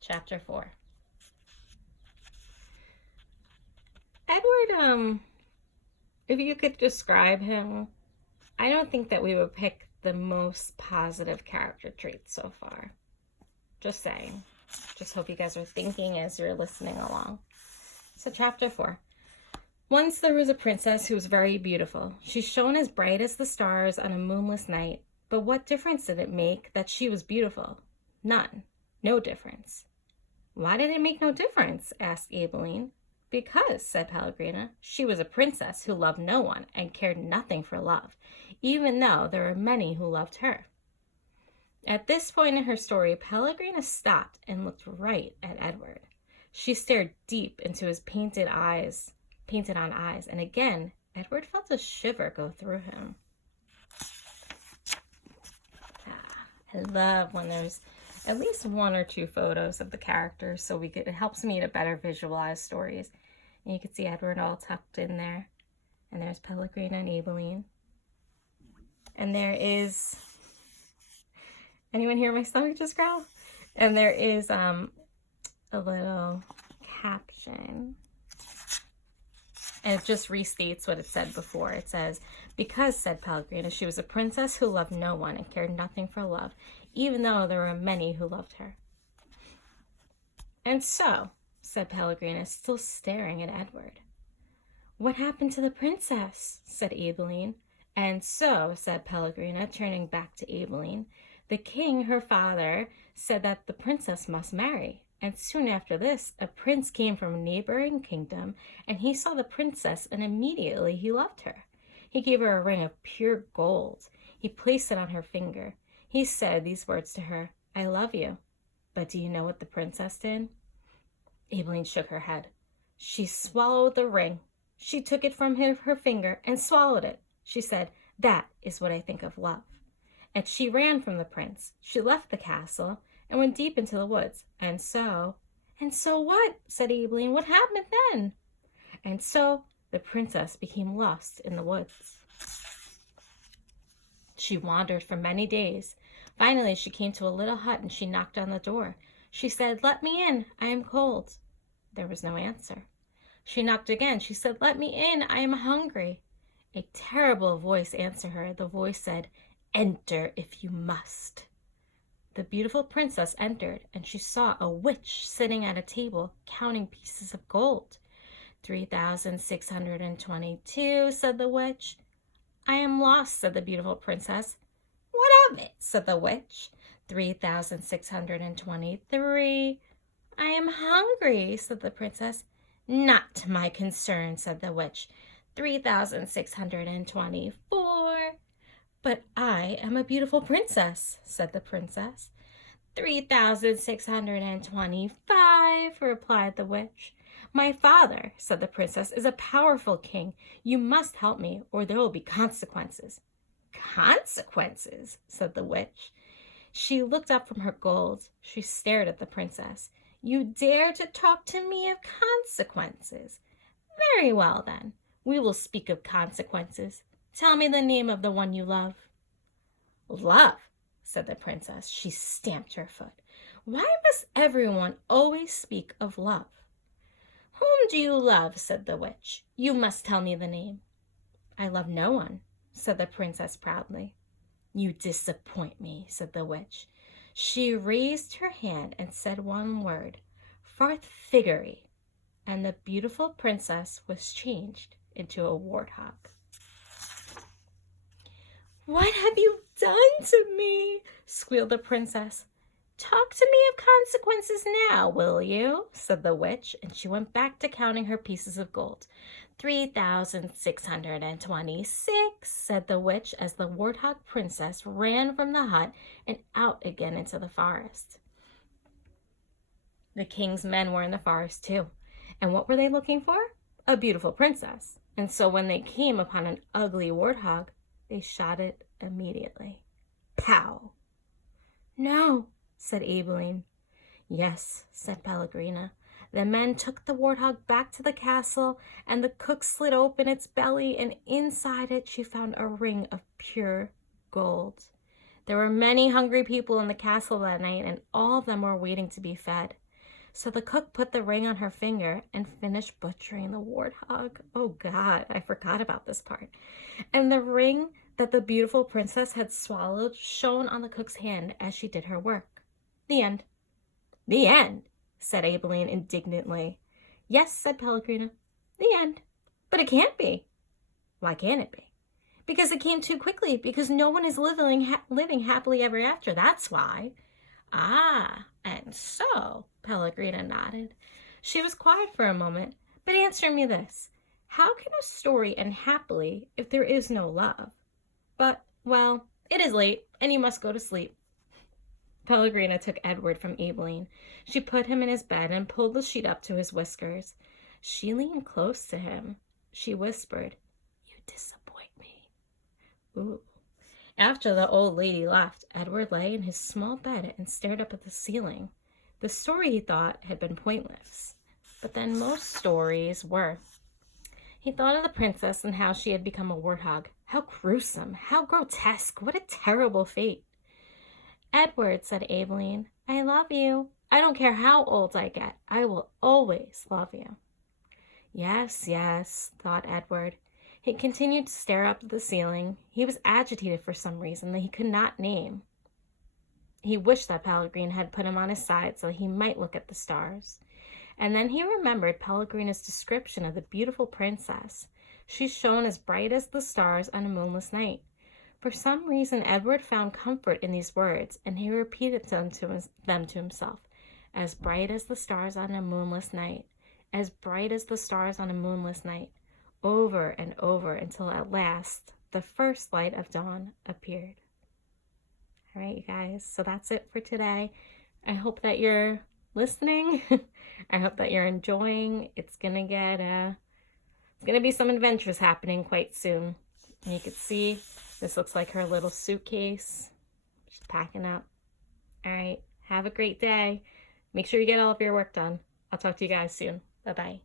Chapter 4. Edward, if you could describe him, I don't think that we would pick the most positive character traits so far. Just saying. Just hope you guys are thinking as you're listening along. So, Chapter 4. Once there was a princess who was very beautiful. She shone as bright as the stars on a moonless night. But what difference did it make that she was beautiful? None. No difference. Why did it make no difference? Asked Aileen. Because, said Pellegrina, she was a princess who loved no one and cared nothing for love, even though there were many who loved her. At this point in her story, Pellegrina stopped and looked right at Edward. She stared deep into his painted on eyes, and again, Edward felt a shiver go through him. I love when there's at least one or two photos of the characters, so it helps me to better visualize stories. And you can see Edward all tucked in there, and there's Pellegrina and Aileen. And there is, anyone hear my stomach just growl? And there is a little caption, and it just restates what it said before. It says, because, said Pellegrina, she was a princess who loved no one and cared nothing for love, even though there were many who loved her. And so, said Pellegrina, still staring at Edward. What happened to the princess? Said Aileen. And so, said Pellegrina, turning back to Aileen, the king, her father, said that the princess must marry. And soon after this, a prince came from a neighboring kingdom, and he saw the princess, and immediately he loved her. He gave her a ring of pure gold. He placed it on her finger. He said these words to her, I love you. But do you know what the princess did? Aileen shook her head. She swallowed the ring. She took it from her finger and swallowed it. She said, that is what I think of love. And she ran from the prince. She left the castle and went deep into the woods. And so what? Said Aileen. What happened then? And so the princess became lost in the woods. She wandered for many days. Finally, she came to a little hut and she knocked on the door. She said, let me in. I am cold. There was no answer. She knocked again. She said, let me in. I am hungry. A terrible voice answered her. The voice said, enter if you must. The beautiful princess entered, and she saw a witch sitting at a table counting pieces of gold. 3,622, said the witch. I am lost, said the beautiful princess. What of it? Said the witch. 3,623. I am hungry, said the princess. Not my concern, said the witch. 3,624. But I am a beautiful princess, said the princess. 3,625, replied the witch. My father, said the princess, is a powerful king. You must help me, or there will be consequences. Consequences, said the witch. She looked up from her gold. She stared at the princess. You dare to talk to me of consequences? Very well, then. We will speak of consequences. Tell me the name of the one you love. Love, said the princess. She stamped her foot. Why must everyone always speak of love? Whom do you love? Said the witch. You must tell me the name. I love no one, said the princess proudly. You disappoint me, said the witch. She raised her hand and said one word, Farthfiggery, and the beautiful princess was changed into a warthog. What have you done to me? Squealed the princess. Talk to me of consequences now, will you? Said the witch, and she went back to counting her pieces of gold. 3,626, said the witch, as the warthog princess ran from the hut and out again into the forest. The king's men were in the forest too, and what were they looking for? A beautiful princess. And so when they came upon an ugly warthog, they shot it immediately. Pow! No, said Aileen. Yes, said Pellegrina. The men took the warthog back to the castle, and the cook slit open its belly, and inside it she found a ring of pure gold. There were many hungry people in the castle that night, and all of them were waiting to be fed. So the cook put the ring on her finger and finished butchering the warthog. Oh God, I forgot about this part. And the ring that the beautiful princess had swallowed shone on the cook's hand as she did her work. The end. The end, said Aibileen indignantly. Yes, said Pellegrina. The end. But it can't be. Why can't it be? Because it came too quickly, because no one is living happily ever after. That's why. Ah, and so, Pellegrina nodded. She was quiet for a moment, but answer me this. How can a story end happily if there is no love? But, well, it is late, and you must go to sleep. Pellegrina took Edward from Aibileen. She put him in his bed and pulled the sheet up to his whiskers. She leaned close to him. She whispered, "You disappoint me." Ooh. After the old lady left, Edward lay in his small bed and stared up at the ceiling. The story, he thought, had been pointless. But then most stories were. He thought of the princess and how she had become a warthog. How gruesome, how grotesque, what a terrible fate. Edward, said Aibileen, I love you. I don't care how old I get. I will always love you. Yes, yes, thought Edward. He continued to stare up at the ceiling. He was agitated for some reason that he could not name. He wished that Pellegrina had put him on his side so that he might look at the stars. And then he remembered Pellegrina's description of the beautiful princess. She shone as bright as the stars on a moonless night. For some reason, Edward found comfort in these words, and he repeated them to himself. As bright as the stars on a moonless night. As bright as the stars on a moonless night. Over and over until at last the first light of dawn appeared. All right, you guys, so that's it for today. I hope that you're listening. I hope that you're enjoying. It's gonna be some adventures happening quite soon. And you can see this looks like her little suitcase. She's packing up. All right, have a great day. Make sure you get all of your work done. I'll talk to you guys soon. Bye-bye.